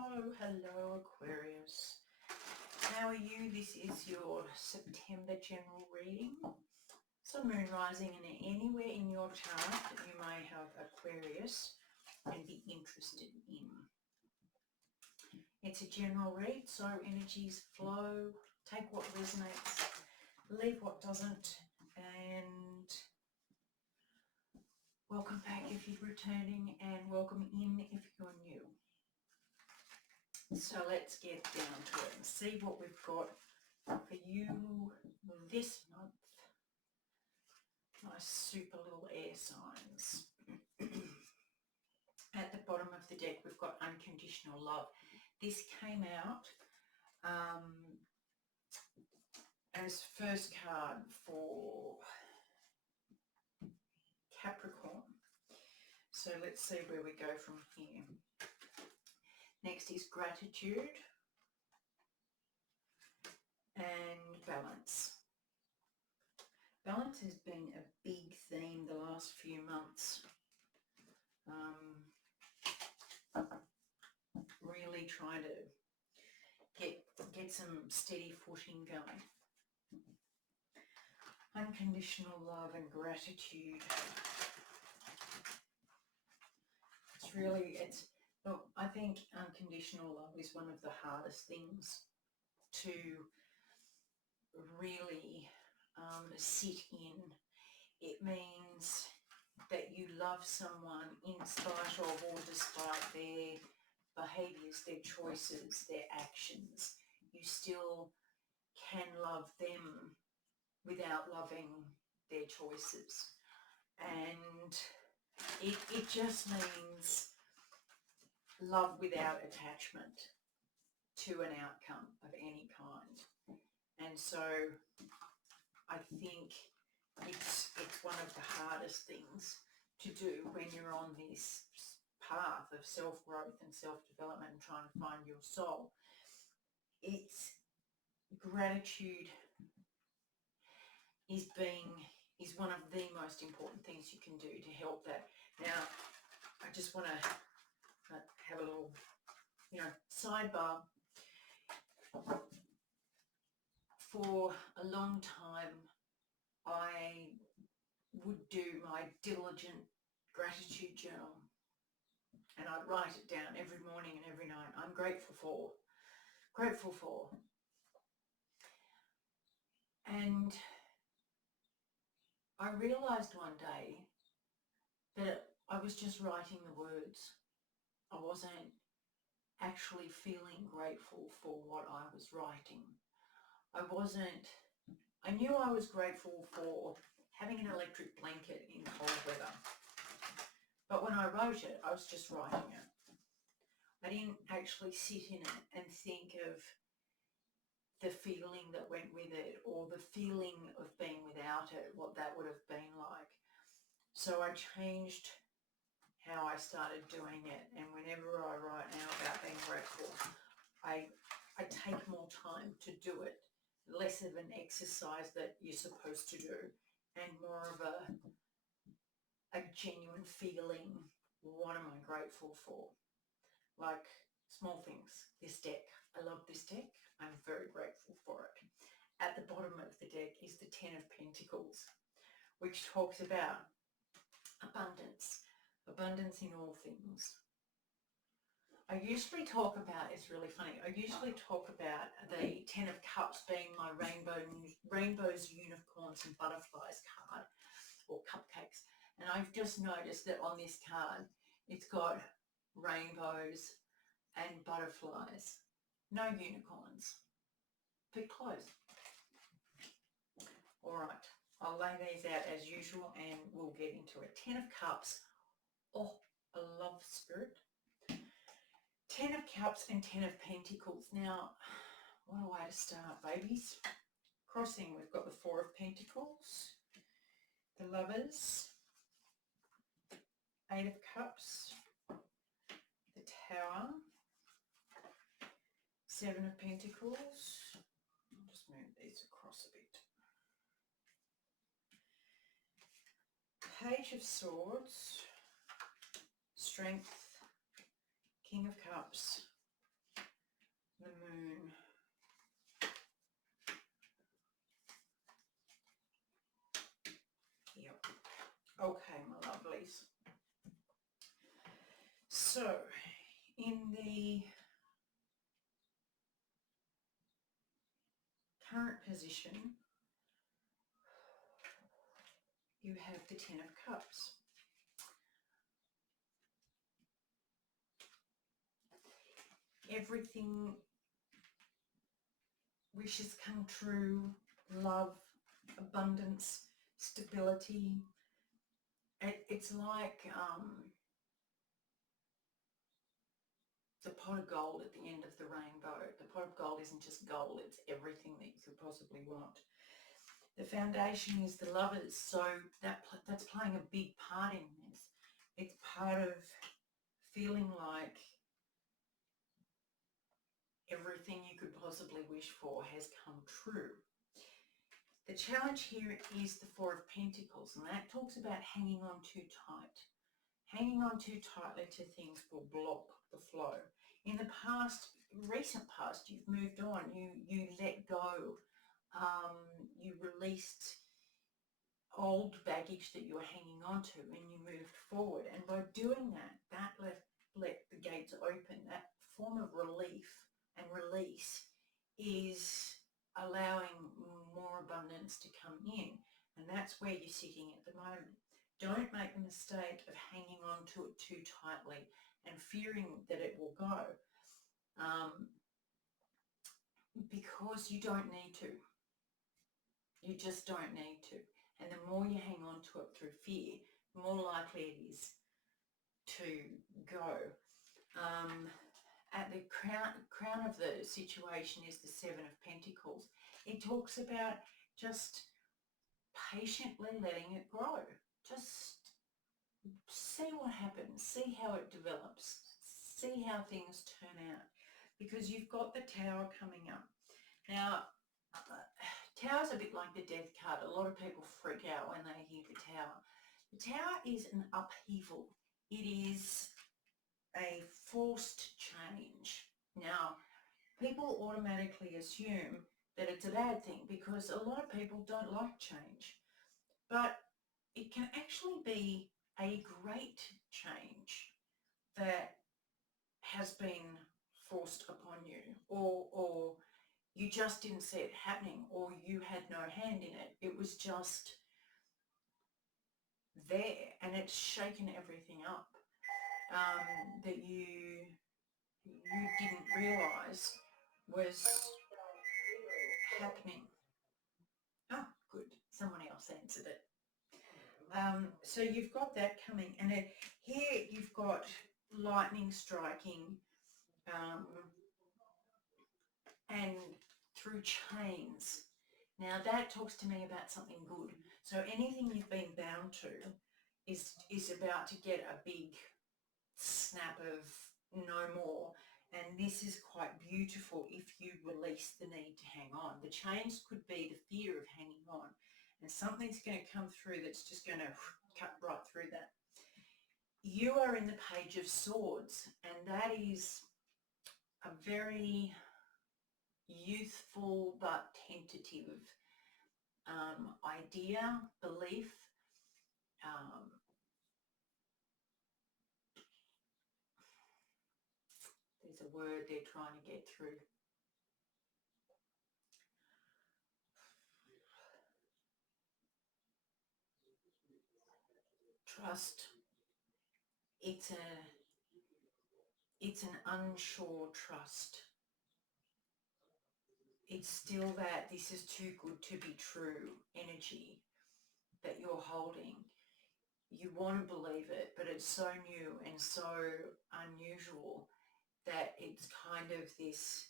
Hello Aquarius. How are you? This is your September general reading. Sun, Moon, Rising, and anywhere in your chart that you may have Aquarius and be interested in. It's a general read, so energies flow. Take what resonates, leave what doesn't, and welcome back if you're returning, and welcome in if you're new. So let's get down to it and see what we've got for you this month. Nice super little air signs. At the bottom of the deck we've got Unconditional Love. This came out as first card for Capricorn. So let's see where we go from here. Next is Gratitude and Balance. Balance has been a big theme the last few months. Really trying to get some steady footing going. Unconditional love and gratitude. Look, I think unconditional love is one of the hardest things to really sit in. It means that you love someone in spite of or despite their behaviours, their choices, their actions. You still can love them without loving their choices. And it just means love without attachment to an outcome of any kind. And so I think it's one of the hardest things to do when you're on this path of self-growth and self-development and trying to find your soul. It's gratitude is one of the most important things you can do to help that. Now, I just want to have a little, sidebar. For a long time, I would do my diligent gratitude journal, and I'd write it down every morning and every night. I'm grateful for. And I realised one day that I was just writing the words. I wasn't actually feeling grateful for what I was writing. I knew I was grateful for having an electric blanket in cold weather. But when I wrote it, I was just writing it. I didn't actually sit in it and think of the feeling that went with it, or the feeling of being without it, what that would have been like. So I changed how I started doing it, and whenever I write now about being grateful, I take more time to do it, less of an exercise that you're supposed to do, and more of a genuine feeling. What am I grateful for? Like small things. This deck, I love this deck. I'm very grateful for it. At the bottom of the deck is the Ten of Pentacles, which talks about abundance in all things. I usually talk about, it's really funny, I usually talk about the Ten of Cups being my rainbows, unicorns and butterflies card, or cupcakes. And I've just noticed that on this card, it's got rainbows and butterflies. No unicorns. Bit close. All right, I'll lay these out as usual and we'll get into it. Ten of Cups. Oh, a love spirit. Ten of Cups and Ten of Pentacles. Now, what a way to start, babies. Crossing, we've got the Four of Pentacles, the Lovers, Eight of Cups, the Tower, Seven of Pentacles. I'll just move these across a bit. Page of Swords, Strength, King of Cups, the moon. Yep. Okay, my lovelies. So, in the current position, you have the Ten of Cups. Everything, wishes come true, love, abundance, stability. It's like the pot of gold at the end of the rainbow. The pot of gold isn't just gold, it's everything that you could possibly want. The foundation is the Lovers, so that's playing a big part in this. It's part of feeling like everything you could possibly wish for has come true. The challenge here is the Four of Pentacles, and that talks about hanging on too tight. Hanging on too tightly to things will block the flow. In the past, recent past, you've moved on, you let go, you released old baggage that you were hanging on to, and you moved forward. And by doing that, that let the gates open. That form of relief and release is allowing more abundance to come in. And that's where you're sitting at the moment. Don't make the mistake of hanging on to it too tightly and fearing that it will go, because you don't need to. You just don't need to. And the more you hang on to it through fear, the more likely it is to go. At the crown of the situation is the Seven of Pentacles. It talks about just patiently letting it grow. Just see what happens, see how it develops, see how things turn out, because you've got the Tower coming up. Now, Tower's a bit like the Death card. A lot of people freak out when they hear the Tower. The Tower is an upheaval. It is a forced change. Now, people automatically assume that it's a bad thing because a lot of people don't like change. But it can actually be a great change that has been forced upon you, or you just didn't see it happening, or you had no hand in it. It was just there, and it's shaken everything up that you didn't realise was happening. Oh, good. Someone else answered it. So you've got that coming, and here you've got lightning striking, and through chains. Now that talks to me about something good. So anything you've been bound to is about to get a big snap of no more. And this is quite beautiful if you release the need to hang on. The chains could be the fear of hanging on. And something's going to come through that's just going to cut right through that. You are in the Page of Swords, and that is a very youthful but tentative idea, belief. There's a word they're trying to get through. Trust. It's an unsure trust. It's still that this is too good to be true energy that you're holding. You want to believe it, but it's so new and so unusual that it's kind of this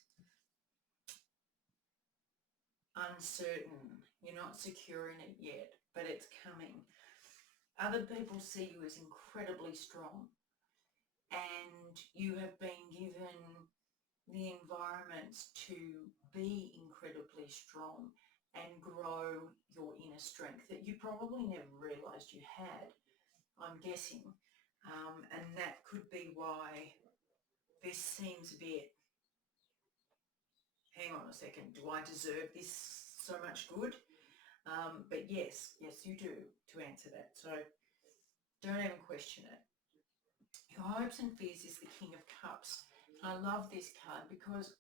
uncertain. You're not secure in it yet, but it's coming. Other people see you as incredibly strong, and you have been given the environments to be incredibly strong and grow your inner strength that you probably never realized you had, I'm guessing. And that could be why this seems a bit hang on a second, do I deserve this so much good? But yes, you do, to answer that. So don't even question it. Your hopes and fears is the King of Cups. I love this card because,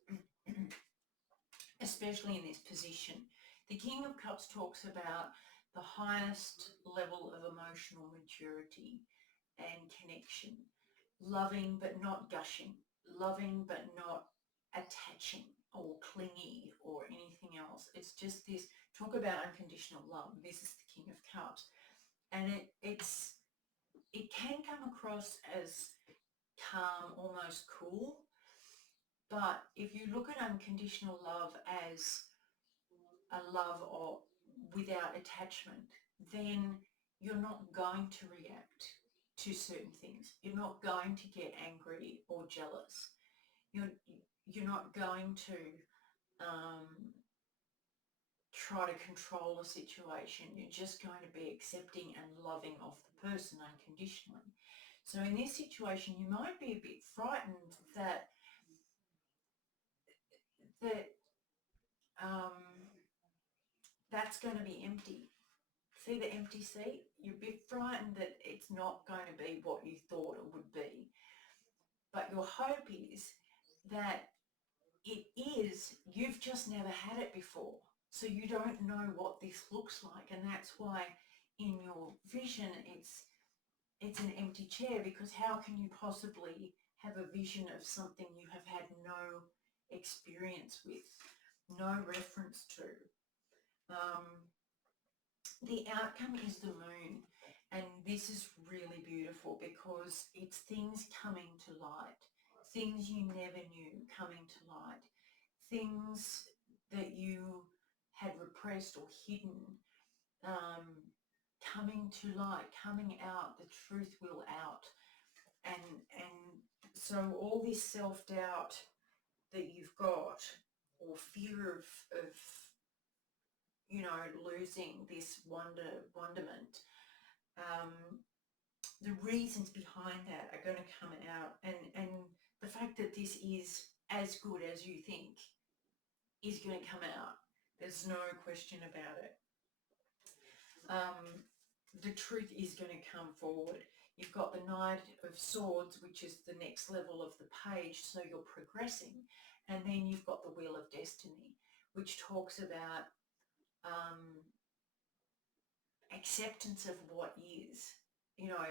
especially in this position, the King of Cups talks about the highest level of emotional maturity and connection. Loving but not gushing. Loving but not attaching or clingy or anything else. It's just this, talk about unconditional love. This is the King of Cups. And it can come across as calm, almost cool. But if you look at unconditional love as a love or without attachment, then you're not going to react to certain things. You're not going to get angry or jealous. You're not going to try to control a situation. You're just going to be accepting and loving of the person unconditionally. So in this situation, you might be a bit frightened that that's going to be empty. See the empty seat? You're a bit frightened that it's not going to be what you thought it would be. But your hope is that it is, you've just never had it before. So you don't know what this looks like. And that's why in your vision it's an empty chair, because how can you possibly have a vision of something you have had no experience with, no reference to? The outcome is the moon, and this is really beautiful because it's things coming to light, things you never knew coming to light, things that you had repressed or hidden coming to light, coming out, the truth will out. And so all this self-doubt that you've got, or fear of you know, losing this wonderment, the reasons behind that are going to come out, and the fact that this is as good as you think is going to come out. There's no question about it. The truth is going to come forward. You've got the Knight of Swords, which is the next level of the page, so you're progressing. And then you've got the Wheel of Destiny, which talks about acceptance of what is. You know,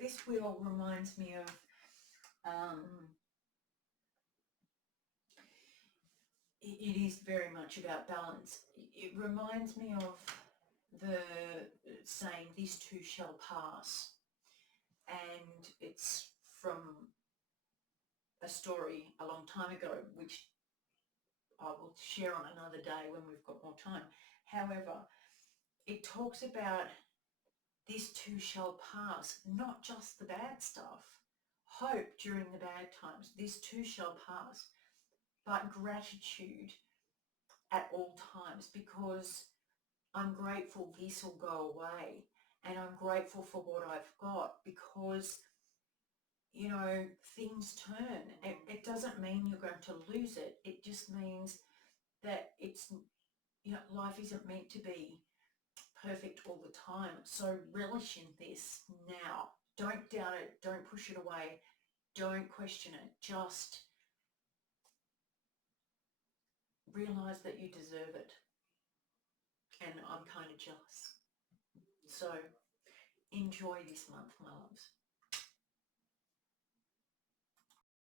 this wheel reminds me of it is very much about balance. It reminds me of the saying, "This too shall pass," and it's from a story a long time ago, which I will share on another day when we've got more time. However, it talks about this too shall pass, not just the bad stuff. Hope during the bad times, this too shall pass, but gratitude at all times, because I'm grateful this will go away, and I'm grateful for what I've got, because, you know, things turn. It doesn't mean you're going to lose it. It just means that it's, you know, life isn't meant to be perfect all the time. So relish in this now. Don't doubt it. Don't push it away. Don't question it. Just realize that you deserve it. And I'm kind of jealous. So enjoy this month, my loves.